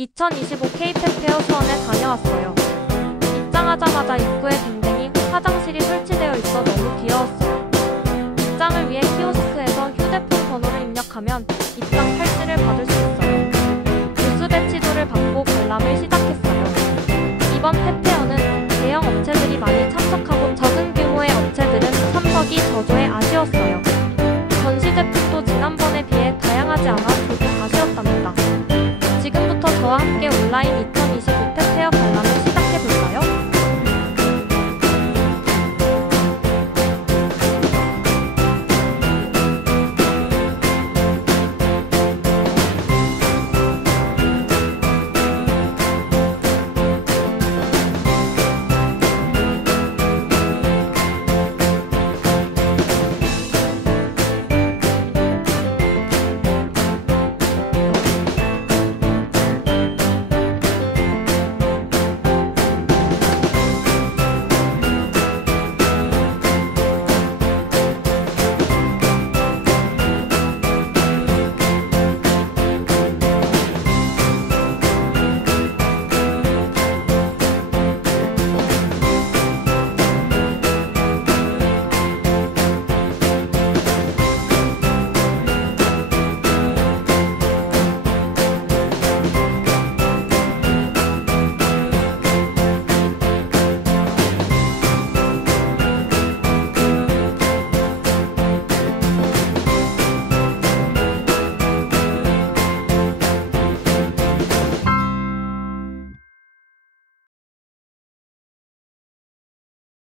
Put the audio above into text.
2025 K-팝 페어 수원에 다녀왔어요. 입장하자마자 입구에 댕댕이 화장실이 설치되어 있어 너무 귀여웠어요. 입장을 위해 키오스크에서 휴대폰 번호를 입력하면 입장 팔찌를 받을 수 있어요. 부스 배치도를 받고 관람을 시작했어요. 이번 팝페어는 대형 업체들이 많이 참석하고 적은 규모의 업체들은 참석이 저조해 아쉬웠어요. 전시 제품도 지난번에 비해 다양하지 않아 조금 아쉬웠답니다. 지금부터 저와 함께 온라인